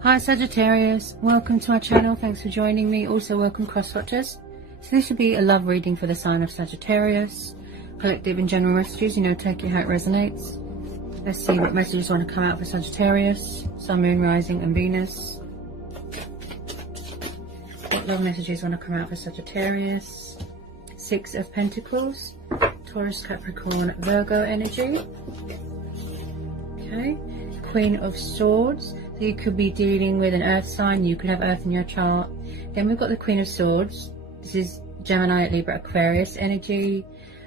Hi Sagittarius, welcome to our channel. Thanks for joining me. Also welcome crosswatchers. So this will be a love reading for the sign of Sagittarius. Collective and general messages, take it how it resonates. Let's see what messages want to come out for Sagittarius, Sun, Moon, Rising and Venus. What love messages want to come out for Sagittarius? Six of Pentacles, Taurus, Capricorn, Virgo energy. Okay, Queen of Swords. So you could be dealing with an earth sign, you could have earth in your chart. Then we've got the Queen of Swords. This is Gemini, Libra, Aquarius energy.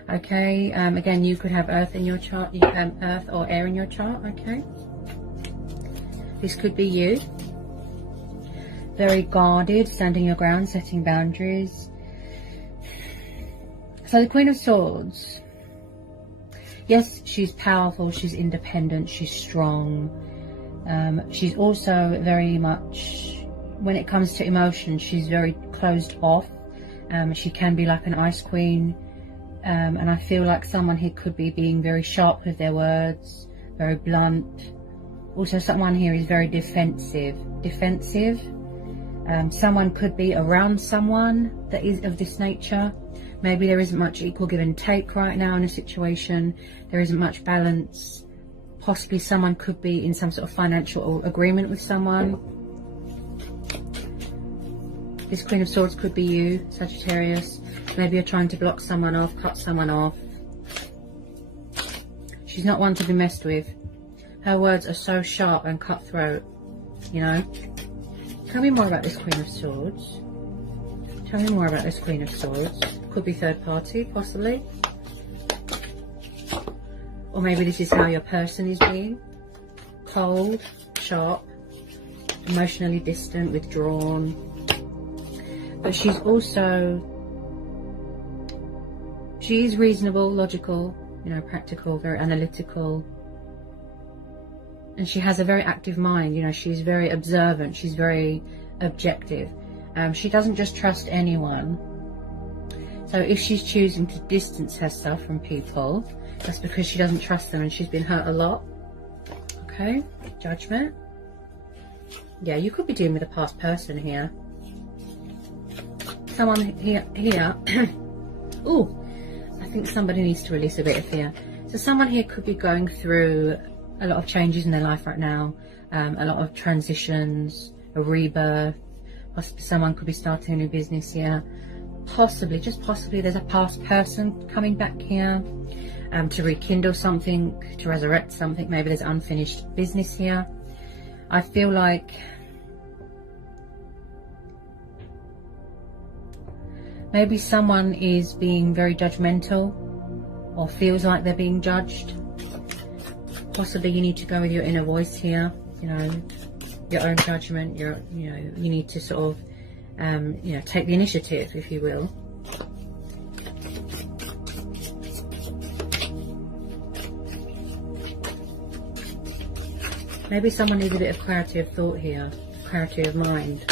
Okay, again, you could have earth in your chart, you could have earth or air in your chart. Okay, this could be you. Very guarded, standing your ground, setting boundaries. So the Queen of Swords, yes, she's powerful, she's independent, she's strong. She's also very much, when it comes to emotion, she's very closed off. She can be like an ice queen. And I feel like someone here could be being very sharp with their words, very blunt. Also, someone here is very defensive. Someone could be around someone that is of this nature. Maybe there isn't much equal give and take right now in a situation. There isn't much balance. Possibly someone could be in some sort of financial agreement with someone. This Queen of Swords could be you, Sagittarius. Maybe you're trying to block someone off, cut someone off. She's not one to be messed with. Her words are so sharp and cutthroat, Tell me more about this Queen of Swords. Tell me more about this Queen of Swords. Could be third party, possibly. Or maybe this is how your person is being. Cold, sharp, emotionally distant, withdrawn. But she's also, she is reasonable, logical, practical, very analytical. And she has a very active mind, she's very observant, she's very objective. She doesn't just trust anyone. So if she's choosing to distance herself from people, that's because she doesn't trust them and she's been hurt a lot. Okay, Judgment. Yeah, you could be dealing with a past person here. Someone here. Ooh, I think somebody needs to release a bit of fear. So someone here could be going through a lot of changes in their life right now. A lot of transitions, a rebirth. Possibly someone could be starting a new business here. Possibly, just possibly, there's a past person coming back here. To rekindle something, to resurrect something. Maybe there's unfinished business here. I feel like maybe someone is being very judgmental or feels like they're being judged. Possibly you need to go with your inner voice here, your own judgment, you need to sort of, take the initiative, if you will. Maybe someone needs a bit of clarity of thought here, clarity of mind.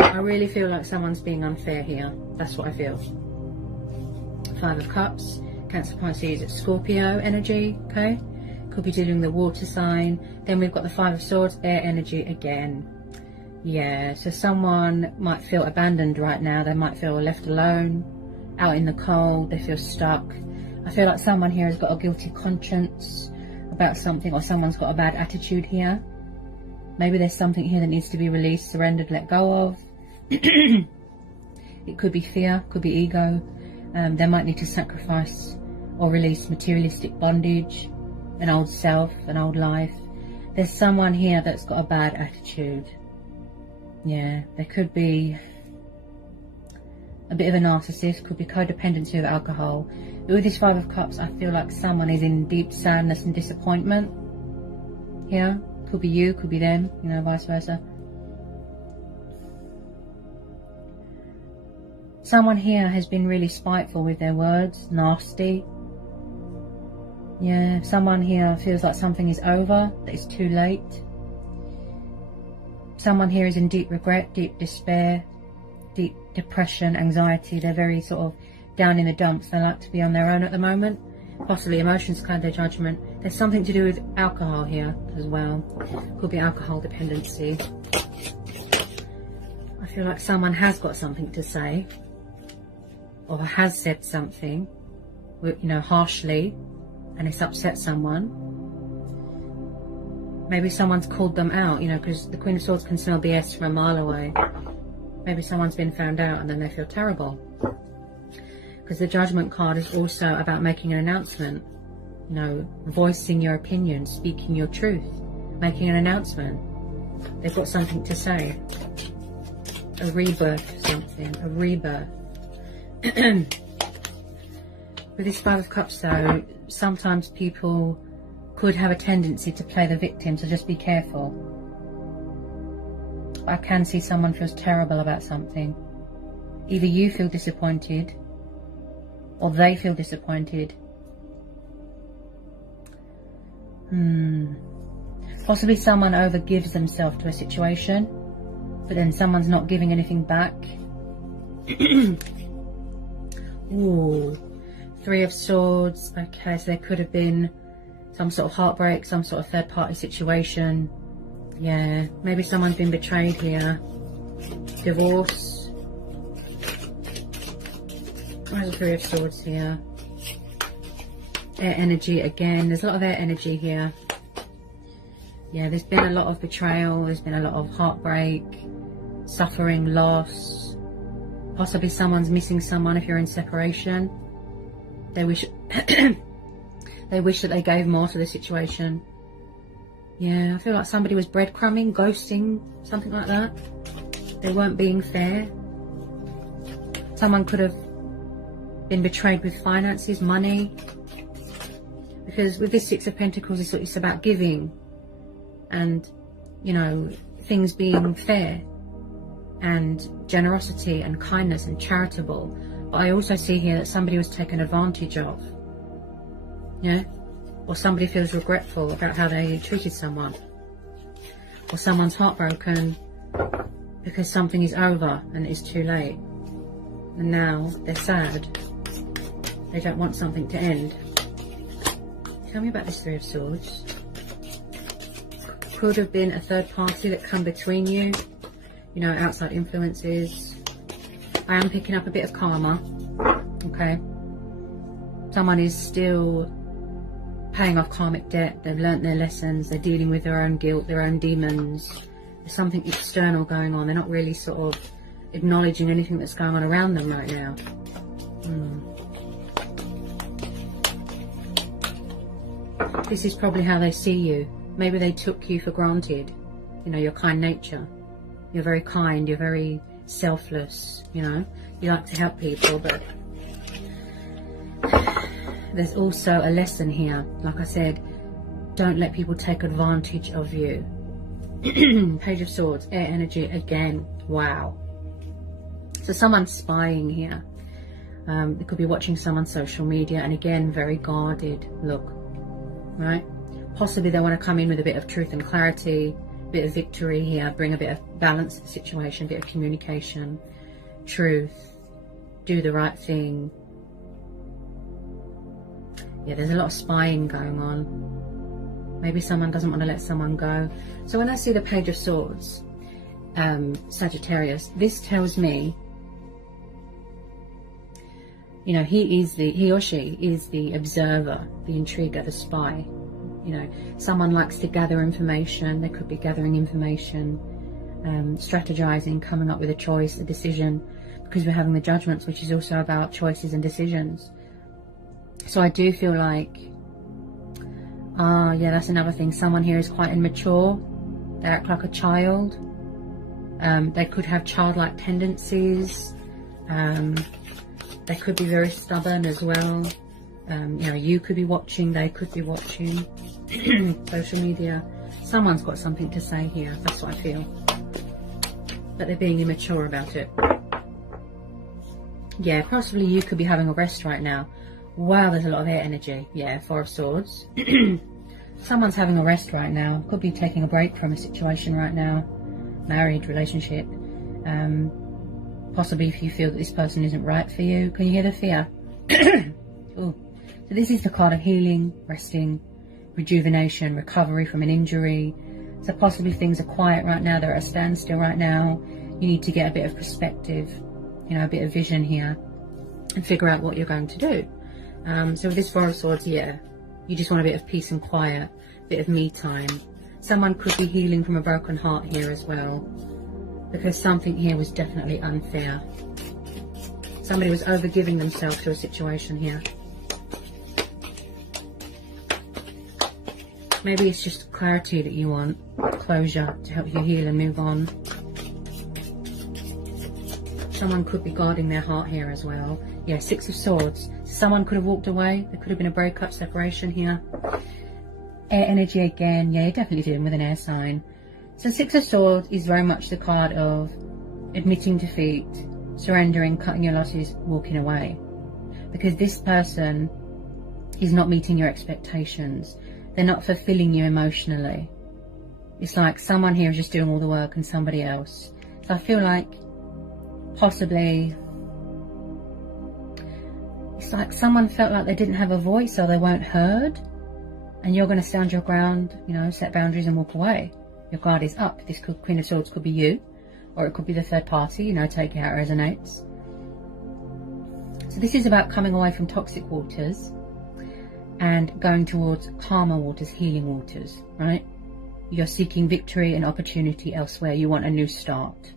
I really feel like someone's being unfair here. That's what I feel. Five of Cups, Cancer, Pisces, Scorpio energy, okay? Could be dealing with the water sign. Then we've got the Five of Swords, air energy again. Yeah, so someone might feel abandoned right now. They might feel left alone, out in the cold. They feel stuck. I feel like someone here has got a guilty conscience about something, or someone's got a bad attitude here. Maybe there's something here that needs to be released, surrendered, let go of. It could be fear, could be ego. They might need to sacrifice or release materialistic bondage, an old self, an old life. There's someone here that's got a bad attitude. Yeah, there could be a bit of a narcissist, could be codependency with alcohol. But with this Five of Cups, I feel like someone is in deep sadness and disappointment here. Could be you, could be them, vice versa. Someone here has been really spiteful with their words, nasty. Yeah, someone here feels like something is over, that it's too late. Someone here is in deep regret, deep despair, deep depression, anxiety. They're very sort of down in the dumps. They like to be on their own at the moment. Possibly emotions cloud their judgment. There's something to do with alcohol here as well. Could be alcohol dependency. I feel like someone has got something to say, or has said something, you know, harshly, and it's upset someone. Maybe someone's called them out, you know, because the Queen of Swords can smell BS from a mile away. Maybe someone's been found out and then they feel terrible. Because the Judgment card is also about making an announcement, you know, voicing your opinion, speaking your truth, making an announcement. They've got something to say. A rebirth, something, a rebirth. With this Five of Cups though, sometimes people could have a tendency to play the victim, so just be careful. I can see someone feels terrible about something. Either you feel disappointed, or they feel disappointed. Possibly someone overgives themselves to a situation, but then someone's not giving anything back. Ooh, Three of Swords. Okay, so there could have been some sort of heartbreak, some sort of third-party situation. Yeah, maybe someone's been betrayed here. Divorce. There's a Three of Swords here. Air energy again. There's a lot of air energy here. Yeah, there's been a lot of betrayal. There's been a lot of heartbreak, suffering, loss. Possibly someone's missing someone if you're in separation. They wish they wish that they gave more to the situation. Yeah, I feel like somebody was breadcrumbing, ghosting, something like that. They weren't being fair. Someone could have been betrayed with finances, money. Because with this Six of Pentacles, it's about giving. And, you know, things being fair. And generosity and kindness and charitable. But I also see here that somebody was taken advantage of. Yeah? Or somebody feels regretful about how they treated someone. Or someone's heartbroken because something is over and it's too late. And now they're sad. They don't want something to end. Tell me about this Three of Swords. Could have been a third party that come between you. You know, outside influences. I am picking up a bit of karma. Okay. Someone is still paying off karmic debt. They've learnt their lessons. They're dealing with their own guilt, their own demons. There's something external going on. They're not really sort of acknowledging anything that's going on around them right now. This is probably how they see you. Maybe they took you for granted. You know, your kind nature. You're very kind. You're very selfless. You know, you like to help people, but there's also a lesson here. Like I said, don't let people take advantage of you. Page of Swords, air energy again. Wow. So someone's spying here. They could be watching someone's social media, and again, very guarded look. Right? Possibly they want to come in with a bit of truth and clarity, a bit of victory here, bring a bit of balance to the situation, a bit of communication, truth, do the right thing. Yeah, there's a lot of spying going on. Maybe someone doesn't want to let someone go. So when I see the Page of Swords, Sagittarius, this tells me, you know, he or she is the observer, the intriguer, the spy. You know, someone likes to gather information. They could be gathering information, strategizing, coming up with a choice, a decision, because we're having the Judgments, which is also about choices and decisions. So I do feel like, yeah, that's another thing. Someone here is quite immature. They act like a child. They could have childlike tendencies. They could be very stubborn as well. You know, you could be watching, they could be watching. Social media. Someone's got something to say here. That's what I feel. But they're being immature about it. Yeah, possibly you could be having a rest right now. Wow, there's a lot of air energy. Yeah, Four of Swords. Someone's having a rest right now. Could be taking a break from a situation right now. Married, relationship. Possibly if you feel that this person isn't right for you. Can you hear the fear? Ooh. So this is the card of healing, resting, rejuvenation, recovery from an injury. So possibly things are quiet right now, they're at a standstill right now. You need to get a bit of perspective, you know, a bit of vision here and figure out what you're going to do. So with this Four of Swords, yeah, you just want a bit of peace and quiet, a bit of me time. Someone could be healing from a broken heart here as well, because something here was definitely unfair. Somebody was overgiving themselves to a situation here. Maybe it's just clarity that you want, closure to help you heal and move on. Someone could be guarding their heart here as well. Yeah, Six of Swords. Someone could have walked away. There could have been a breakup, separation here. Air energy again. Yeah, you're definitely dealing with an air sign. So Six of Swords is very much the card of admitting defeat, surrendering, cutting your losses, walking away. Because this person is not meeting your expectations. They're not fulfilling you emotionally. It's like someone here is just doing all the work and somebody else. So I feel like possibly it's like someone felt like they didn't have a voice or they weren't heard, and you're going to stand your ground, you know, set boundaries and walk away. Your guard is up. This Queen of Swords could be you, or it could be the third party, you know, take it how it resonates. So this is about coming away from toxic waters and going towards calmer waters, healing waters, right? You're seeking victory and opportunity elsewhere. You want a new start,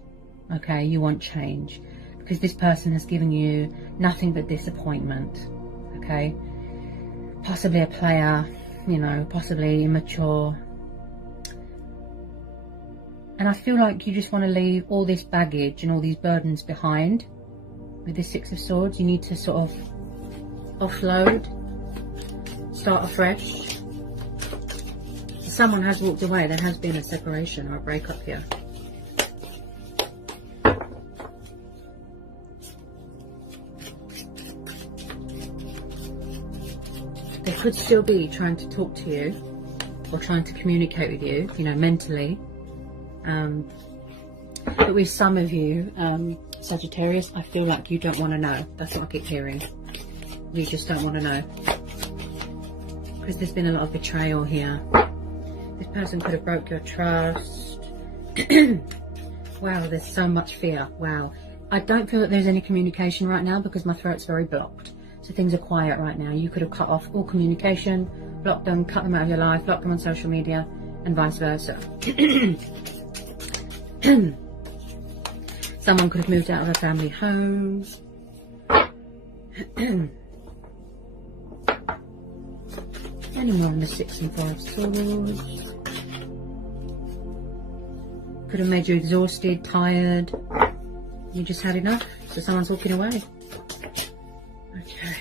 okay? You want change, because this person has given you nothing but disappointment, okay? Possibly a player, you know, possibly immature. And I feel like you just want to leave all this baggage and all these burdens behind. With the Six of Swords, you need to sort of offload, start afresh. Someone has walked away. There has been a separation or a breakup here. They could still be trying to talk to you or trying to communicate with you, you know, mentally. But with some of you, Sagittarius, I feel like you don't want to know. That's what I keep hearing. You just don't want to know. Because there's been a lot of betrayal here. This person could have broke your trust. Wow, there's so much fear. Wow. I don't feel that there's any communication right now because my throat's very blocked. So things are quiet right now. You could have cut off all communication, blocked them, cut them out of your life, blocked them on social media, and vice versa. Someone could have moved out of a family home. Any more on the Six and Five Swords. Could have made you exhausted, tired. You just had enough, so someone's walking away. Okay.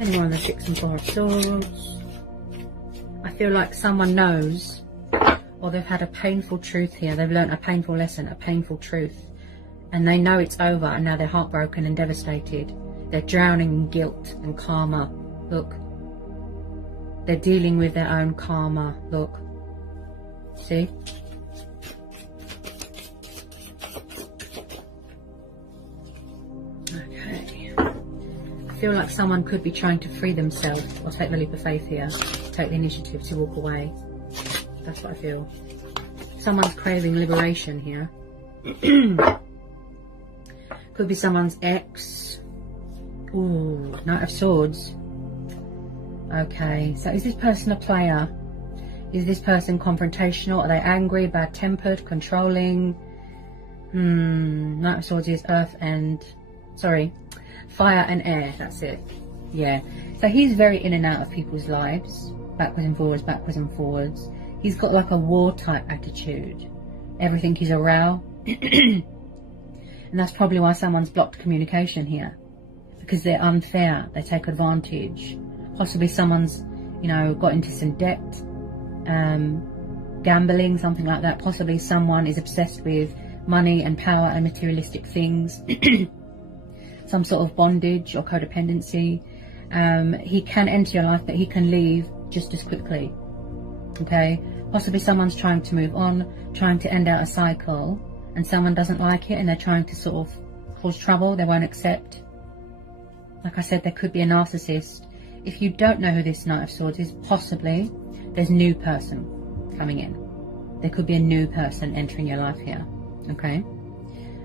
Any more on the Six and Five Swords. I feel like someone knows, or they've had a painful truth here. They've learnt a painful lesson, a painful truth. And they know it's over, and now they're heartbroken and devastated. They're drowning in guilt and karma. Look. They're dealing with their own karma. Look. See? Okay. I feel like someone could be trying to free themselves or take the leap of faith here. Take the initiative to walk away. That's what I feel. Someone's craving liberation here. Could be someone's ex. Ooh, Knight of Swords. Okay, so is this person a player? Is this person confrontational? Are they angry, bad-tempered, controlling? Knight of Swords is earth and... Sorry, fire and air, that's it. Yeah, so he's very in and out of people's lives. Backwards and forwards, backwards and forwards. He's got like a war-type attitude. Everything is a row. And that's probably why someone's blocked communication here. Because they're unfair. They take advantage. Possibly someone's, you know, got into some debt. Gambling, something like that. Possibly someone is obsessed with money and power and materialistic things. Some sort of bondage or codependency. He can enter your life, but he can leave just as quickly. Okay? Possibly someone's trying to move on, trying to end out a cycle. and someone doesn't like it and they're trying to sort of cause trouble, they won't accept. Like I said, there could be a narcissist. If you don't know who this Knight of Swords is, possibly there's a new person coming in. There could be a new person entering your life here, okay?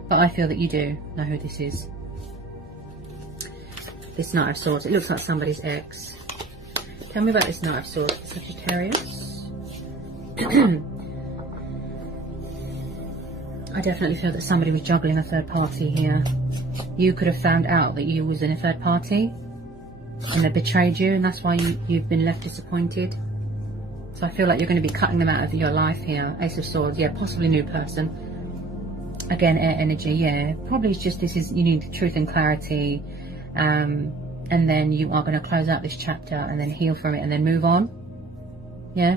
But I feel that you do know who this is. This Knight of Swords, it looks like somebody's ex. Tell me about this Knight of Swords, Sagittarius. I definitely feel that somebody was juggling a third party here. You could have found out that you was in a third party and they betrayed you, and that's why you've been left disappointed. So I feel like you're going to be cutting them out of your life here. Ace of Swords, yeah, possibly new person. Again, air energy, yeah. Probably it's just this is, you need truth and clarity. And then you are going to close out this chapter and then heal from it and then move on. Yeah.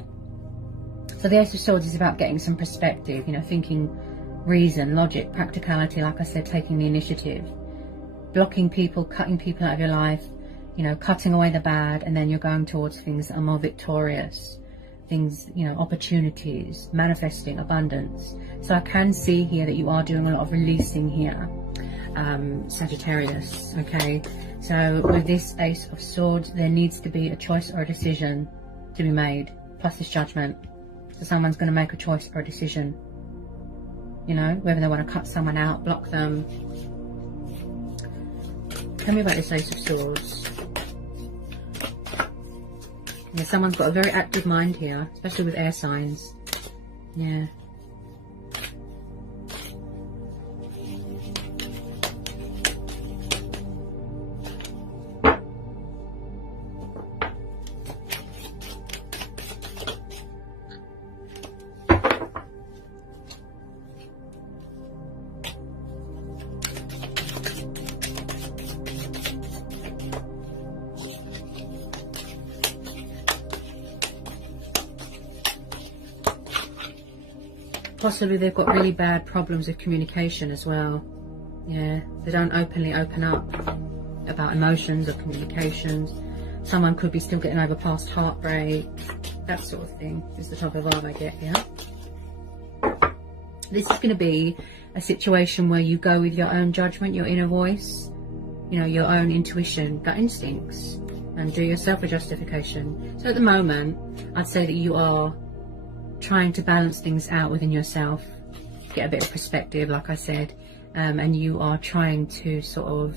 So the Ace of Swords is about getting some perspective, you know, thinking reason, logic, practicality, like I said, taking the initiative. Blocking people, cutting people out of your life, you know, cutting away the bad, and then you're going towards things that are more victorious. Things, you know, opportunities, manifesting, abundance. So I can see here that you are doing a lot of releasing here, Sagittarius, okay? So with this Ace of Swords, there needs to be a choice or a decision to be made, plus this Judgment. So someone's going to make a choice or a decision, you know, whether they want to cut someone out, block them. Tell me about this Ace of Swords. Yeah, someone's got a very active mind here, especially with air signs. Yeah. Possibly they've got really bad problems with communication as well. Yeah, they don't openly open up about emotions or communications. Someone could be still getting over past heartbreak, that sort of thing is the type of vibe I get here. This is going to be a situation where you go with your own judgment, your inner voice, you know, your own intuition, gut instincts, and do yourself a justification. So at the moment, I'd say that you are trying to balance things out within yourself, get a bit of perspective, like I said, and you are trying to sort of,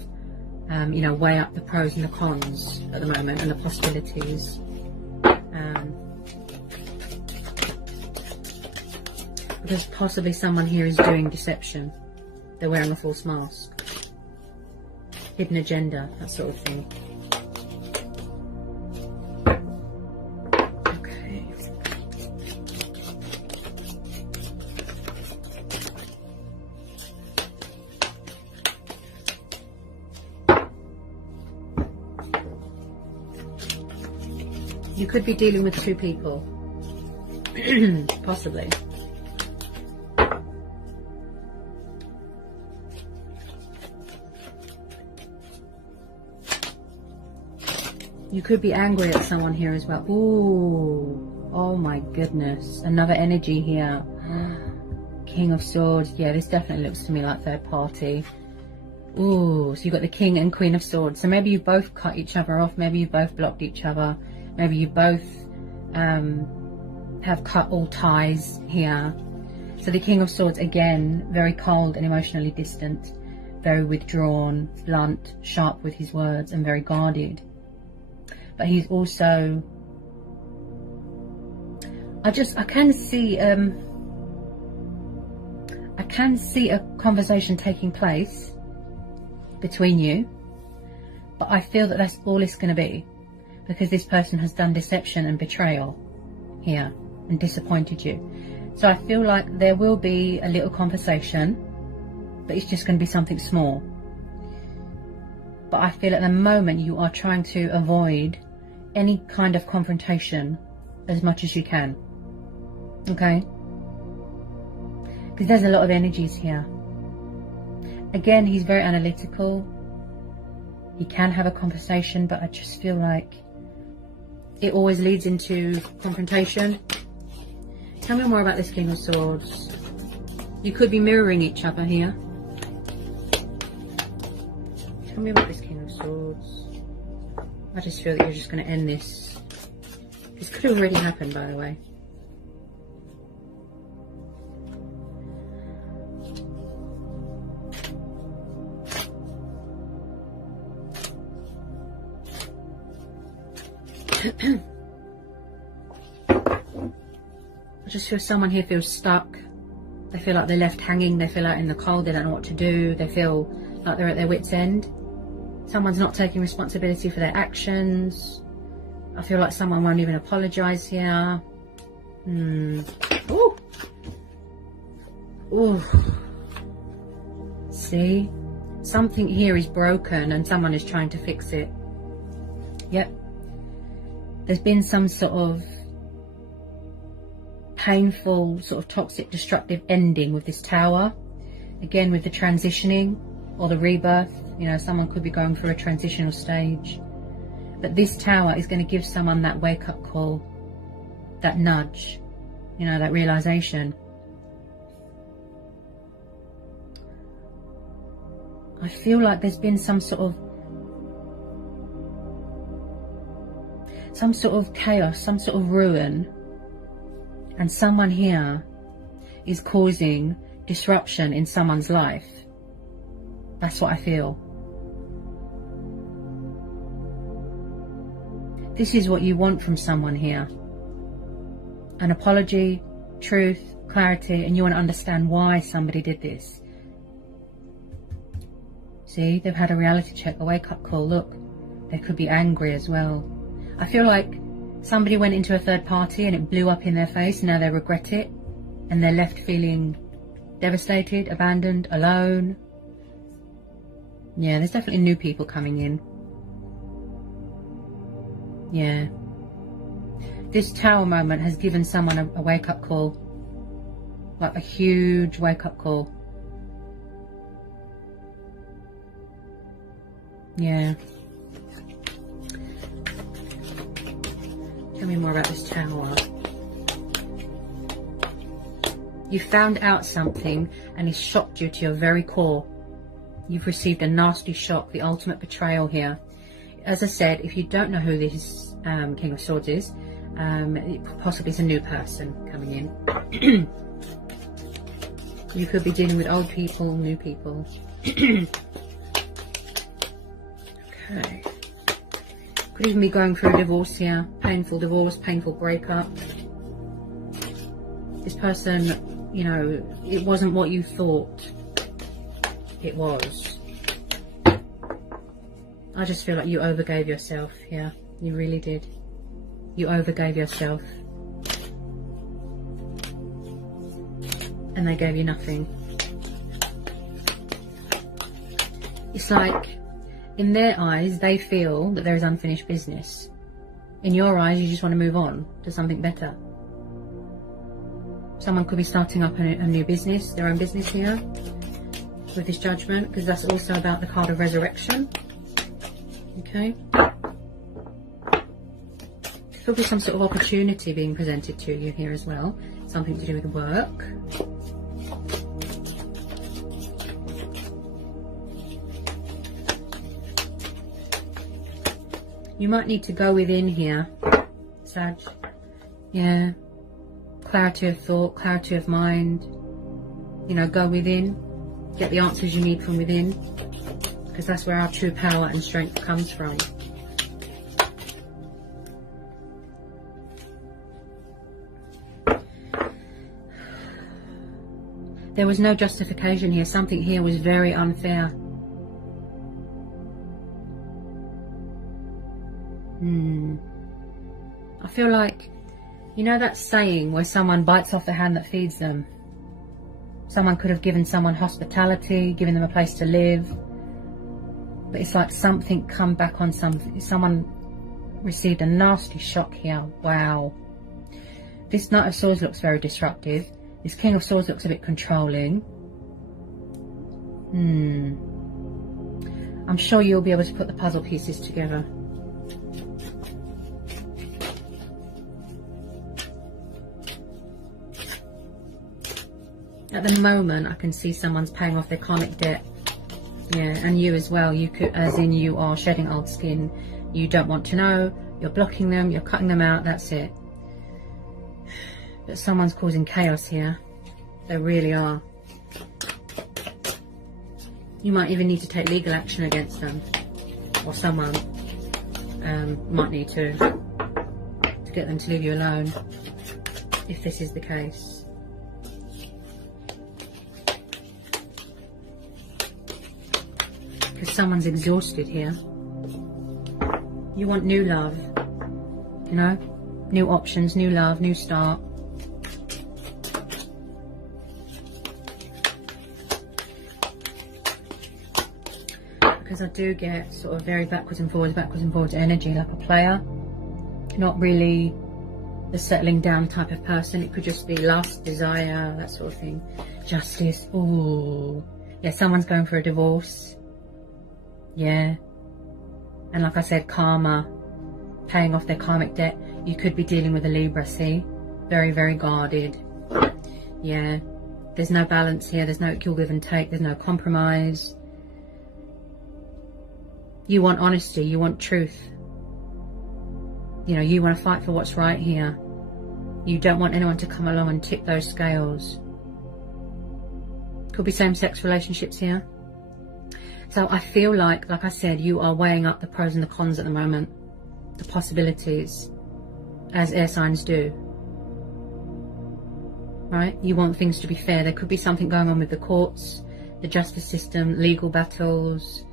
you know, weigh up the pros and the cons at the moment and the possibilities. Because possibly someone here is doing deception. They're wearing a false mask, hidden agenda, that sort of thing. You could be dealing with two people, possibly. You could be angry at someone here as well. Ooh, oh my goodness, another energy here. King of Swords. Yeah, this definitely looks to me like third party. Ooh, so you've got the King and Queen of Swords. So maybe you both cut each other off. Maybe you both blocked each other. Maybe you both have cut all ties here. So the King of Swords, again, very cold and emotionally distant, very withdrawn, blunt, sharp with his words, and very guarded. But he's also, I can see a conversation taking place between you, but I feel that that's all it's going to be, because this person has done deception and betrayal here and disappointed you. So I feel like there will be a little conversation, but it's just going to be something small. But I feel at the moment you are trying to avoid any kind of confrontation as much as you can. Okay? Because there's a lot of energies here. Again, he's very analytical. He can have a conversation, but I just feel like it always leads into confrontation. Tell me more about this King of Swords. You could be mirroring each other here. Tell me about this King of Swords. I just feel that you're just going to end this. This could have already happened, by the way. I just feel someone here feels stuck. They feel like they're left hanging. They feel like in the cold. They don't know what to do. They feel like they're at their wit's end. Someone's not taking responsibility for their actions. I feel like someone won't even apologise here. Ooh. Ooh. See? Something here is broken and someone is trying to fix it. Yep. There's been some sort of painful, sort of toxic, destructive ending with this Tower. Again, with the transitioning or the rebirth. You know, someone could be going through a transitional stage. But this Tower is going to give someone that wake-up call, that nudge, you know, that realization. I feel like there's been some sort of chaos, some sort of ruin, and someone here is causing disruption in someone's life. That's what I feel. This is what you want from someone here. An apology, truth, clarity, and you want to understand why somebody did this. See, they've had a reality check, a wake-up call. Look, they could be angry as well. I feel like somebody went into a third party and it blew up in their face, and now they regret it, and they're left feeling devastated, abandoned, alone. Yeah, there's definitely new people coming in. Yeah. This Tower moment has given someone a wake-up call. Like a huge wake-up call. Yeah. Tell me more about this Tower. You found out something and it's shocked you to your very core. You've received a nasty shock, the ultimate betrayal here. As I said, if you don't know who this King of Swords is, possibly it's a new person coming in. You could be dealing with old people, new people. Okay. Could even be going through a divorce here. Painful divorce, painful breakup. This person, you know, it wasn't what you thought it was. I just feel like you overgave yourself here. You really did. You overgave yourself. And they gave you nothing. It's like, in their eyes, they feel that there is unfinished business. In your eyes, you just want to move on to something better. Someone could be starting up a new business, their own business here, with this Judgment, because that's also about the card of resurrection. Okay. Could be some sort of opportunity being presented to you here as well. Something to do with work. You might need to go within here, Sag. Yeah. Clarity of thought, clarity of mind. You know, go within. Get the answers you need from within. Because that's where our true power and strength comes from. There was no justification here. Something here was very unfair. I feel like, you know that saying where someone bites off the hand that feeds them? Someone could have given someone hospitality, given them a place to live. But it's like something come back on something. Someone received a nasty shock here. Wow. This Knight of Swords looks very disruptive. This King of Swords looks a bit controlling. I'm sure you'll be able to put the puzzle pieces together. At the moment, I can see someone's paying off their karmic debt. Yeah, and you as well. You could, as in you are shedding old skin. You don't want to know. You're blocking them. You're cutting them out. That's it. But someone's causing chaos here. They really are. You might even need to take legal action against them. Or someone might need to get them to leave you alone. If this is the case. Because someone's exhausted here. You want new love, you know, new options, new love, new start. Because I do get sort of very backwards and forwards energy, like a player. Not really the settling down type of person. It could just be lust, desire, that sort of thing. Justice. Ooh. Yeah, someone's going for a divorce. Yeah. And like I said, karma, paying off their karmic debt. You could be dealing with a Libra, see? Very, very guarded. Yeah. There's no balance here. There's no equal give and take. There's no compromise. You want honesty. You want truth. You know, you want to fight for what's right here. You don't want anyone to come along and tip those scales. Could be same-sex relationships here. So I feel like I said, you are weighing up the pros and the cons at the moment. The possibilities, as air signs do. Right? You want things to be fair. There could be something going on with the courts, the justice system, legal battles.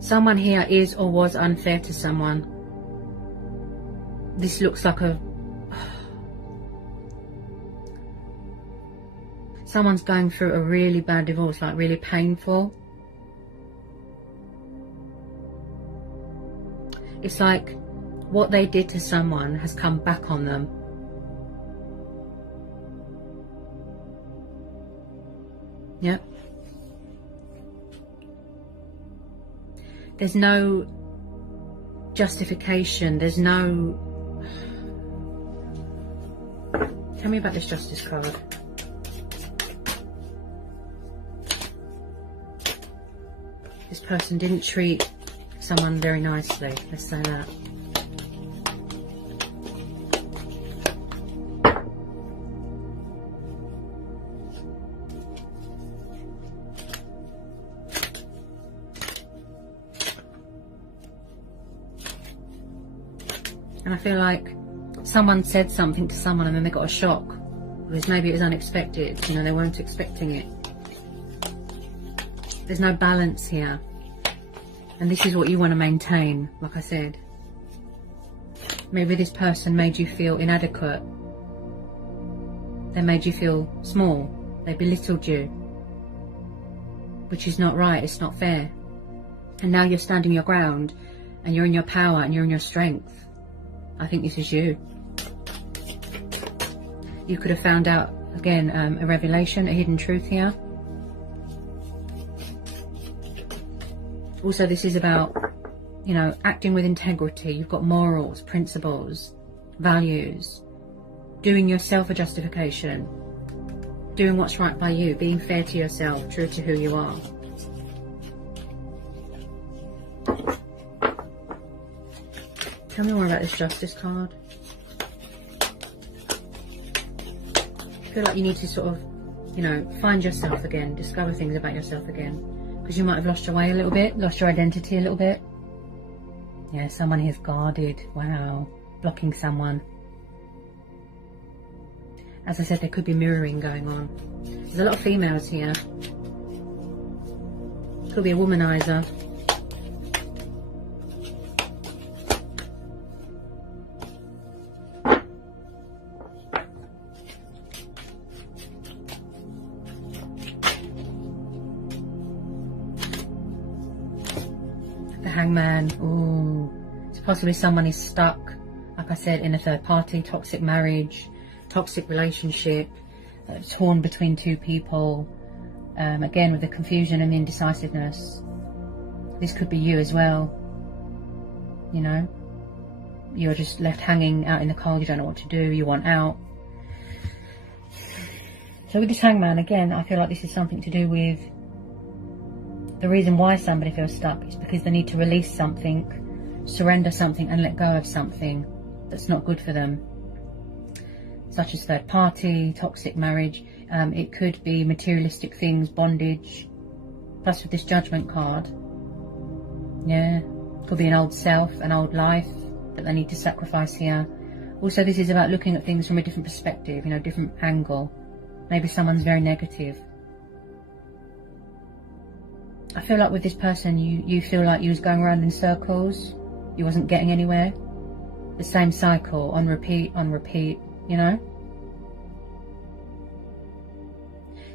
Someone here is or was unfair to someone. This looks like a... Someone's going through a really bad divorce, like really painful. It's like what they did to someone has come back on them. Yep. There's no justification. There's no... Tell me about this Justice card. This person didn't treat someone very nicely. Let's say that. And I feel like someone said something to someone and then they got a shock. Because maybe it was unexpected. You know, they weren't expecting it. There's no balance here. And this is what you want to maintain, like I said. Maybe this person made you feel inadequate. They made you feel small. They belittled you. Which is not right. It's not fair. And now you're standing your ground. And you're in your power and you're in your strength. I think this is you. You could have found out, again, a revelation, a hidden truth here. Also, this is about, you know, acting with integrity. You've got morals, principles, values. Doing yourself a justification. Doing what's right by you. Being fair to yourself, true to who you are. Tell me more about this Justice card. I feel like you need to sort of, you know, find yourself again. Discover things about yourself again. Because you might have lost your way a little bit. Lost your identity a little bit. Yeah, someone here's guarded. Wow. Blocking someone. As I said, there could be mirroring going on. There's a lot of females here. Could be a womanizer. Hangman. Ooh, it's possibly someone is stuck, like I said, in a third party, toxic marriage, toxic relationship, torn between two people. Again, with the confusion and the indecisiveness. This could be you as well, you know. you're just left hanging out in the cold, you don't know what to do, you want out. So with this Hangman, again, I feel like this is something to do with the reason why somebody feels stuck is because they need to release something, surrender something, and let go of something that's not good for them, such as third party, toxic marriage. It could be materialistic things, bondage, plus with this Judgment card, yeah, could be an old self, an old life that they need to sacrifice here. Also, this is about looking at things from a different perspective, you know, different angle. Maybe someone's very negative. I feel like with this person, you feel like you was going around in circles, you wasn't getting anywhere. The same cycle, on repeat, you know.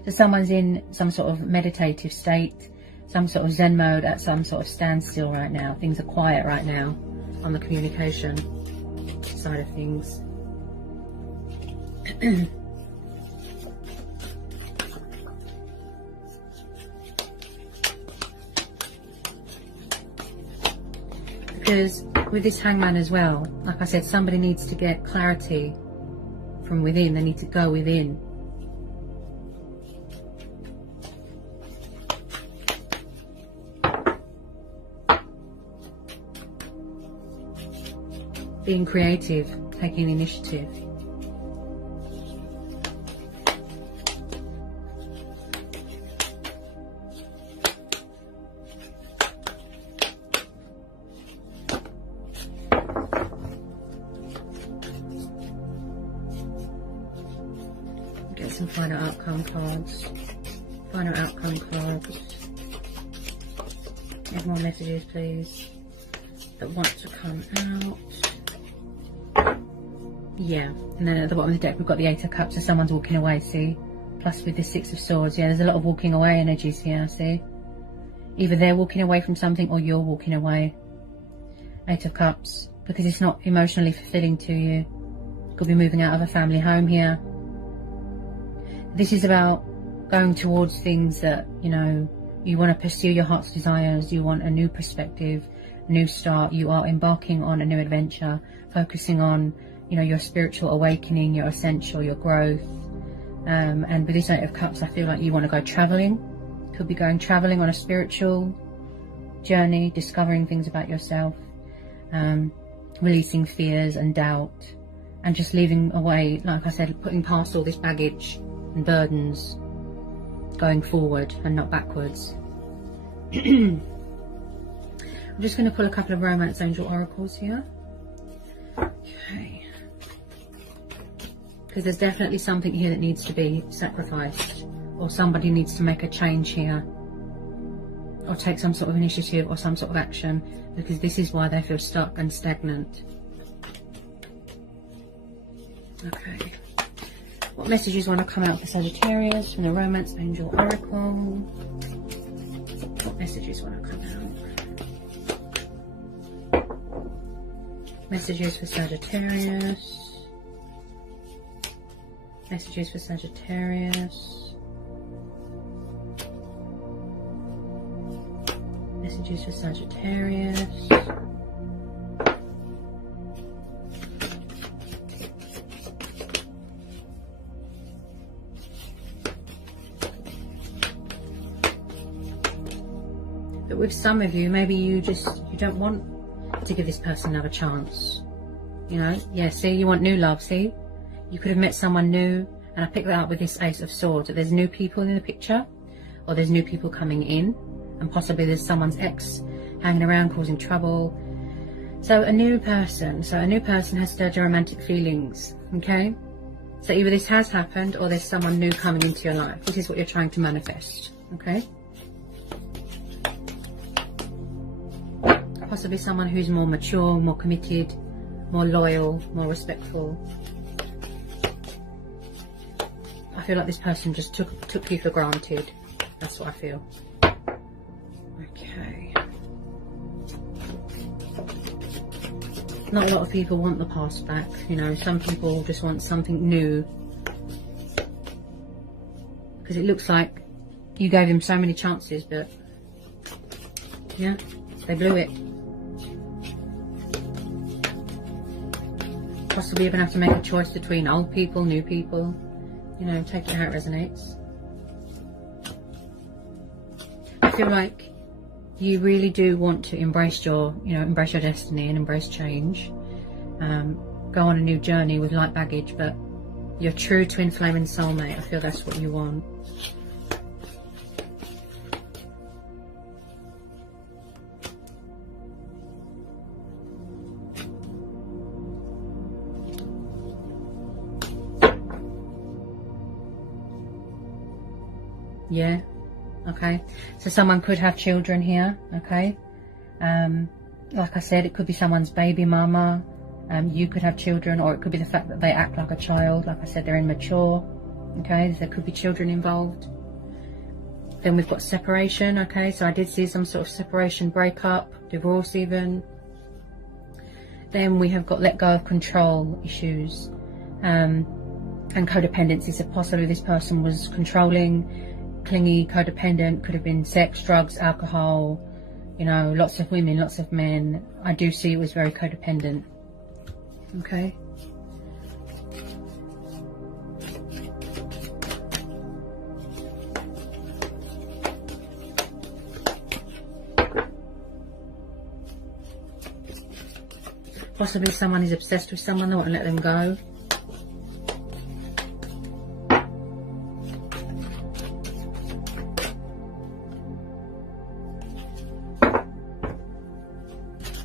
So someone's in some sort of meditative state, some sort of Zen mode, at some sort of standstill right now. Things are quiet right now on the communication side of things. Because with this Hangman as well, like I said, somebody needs to get clarity from within. They need to go within. Being creative, taking initiative. Get some final outcome cards. Final outcome cards. Get more messages, please, that want to come out. Yeah, and then at the bottom of the deck we've got the Eight of Cups, so someone's walking away, see? Plus with the Six of Swords, yeah, there's a lot of walking away energies here, see? Either they're walking away from something or you're walking away. Eight of Cups, because it's not emotionally fulfilling to you. Could be moving out of a family home here. This is about going towards things that, you know, you want to pursue your heart's desires, you want a new perspective, a new start, you are embarking on a new adventure, focusing on, you know, your spiritual awakening, your essential, your growth. And with this Eight of Cups, I feel like you want to go traveling. Could be going traveling on a spiritual journey, discovering things about yourself, releasing fears and doubt, and just leaving away, like I said, putting past all this baggage and burdens, going forward and not backwards. I'm just going to pull a couple of romance angel oracles here. Okay. Because there's definitely something here that needs to be sacrificed, or somebody needs to make a change here, or take some sort of initiative or some sort of action, because this is why they feel stuck and stagnant. Okay. What messages want to come out for Sagittarius from the Romance Angel Oracle? What messages want to come out? Messages for Sagittarius. Messages for Sagittarius. Messages for Sagittarius. But with some of you, maybe you don't want to give this person another chance. You know, yeah, see, you want new love, see? You could have met someone new, and I picked that up with this Ace of Swords, that there's new people in the picture, or there's new people coming in, and possibly there's someone's ex hanging around causing trouble. So a new person has stirred your romantic feelings, okay? So either this has happened, or there's someone new coming into your life. This is what you're trying to manifest, okay? Possibly someone who's more mature, more committed, more loyal, more respectful. I feel like this person just took you for granted. That's what I feel. Okay. Not a lot of people want the past back, you know. Some people just want something new. Because it looks like you gave them so many chances, but yeah, they blew it. Possibly you're going to have to make a choice between old people, new people. You know, take it how it resonates. I feel like you really do want to embrace your, embrace your destiny and embrace change. Go on a new journey with light baggage, but your true twin flame and soulmate, I feel that's what you want. Yeah, okay, so someone could have children here, okay. Like I said, it could be someone's baby mama. You could have children, or it could be the fact that they act like a child. Like I said, they're immature, okay. There could be children involved. Then we've got separation, okay, so I did see some sort of separation, breakup, divorce even. Then we have got let go of control issues, and codependency. So possibly this person was controlling, clingy, codependent. Could have been sex, drugs, alcohol, lots of women, lots of men. I do see it was very codependent. Okay. Possibly someone is obsessed with someone, they want to let them go.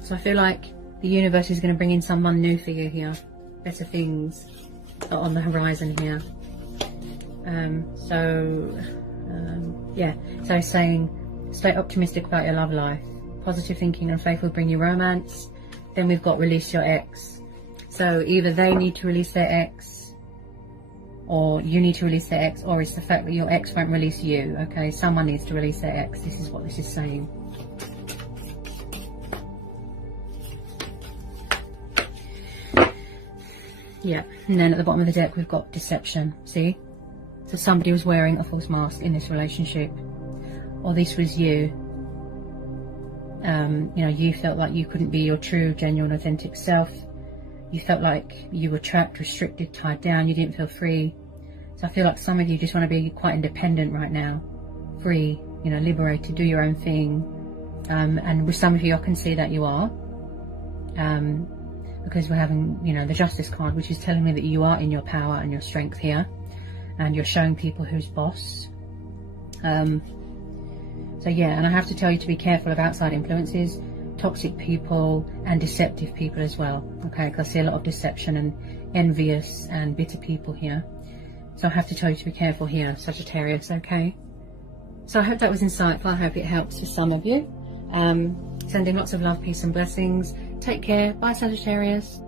So I feel like the universe is going to bring in someone new for you here. Better things are on the horizon here. Yeah, so it's saying stay optimistic about your love life. Positive thinking and faith will bring you romance. Then we've got release your ex. So either they need to release their ex, or you need to release their ex, or it's the fact that your ex won't release you. Okay, someone needs to release their ex. This is what this is saying. Yeah, and then at the bottom of the deck we've got deception. See, so somebody was wearing a false mask in this relationship, or this was you. You felt like you couldn't be your true, genuine, authentic self. You felt like you were trapped, restricted, tied down. You didn't feel free. So I feel like some of you just want to be quite independent right now, free, liberated, do your own thing. And with some of you, I can see that you are. Because we're having, the Justice card, which is telling me that you are in your power and your strength here, and you're showing people who's boss. So yeah, and I have to tell you to be careful of outside influences, toxic people and deceptive people as well, okay, because I see a lot of deception and envious and bitter people here. So I have to tell you to be careful here, Sagittarius, okay? So I hope that was insightful. I hope it helps for some of you. Sending lots of love, peace and blessings. Take care. Bye, Sagittarius.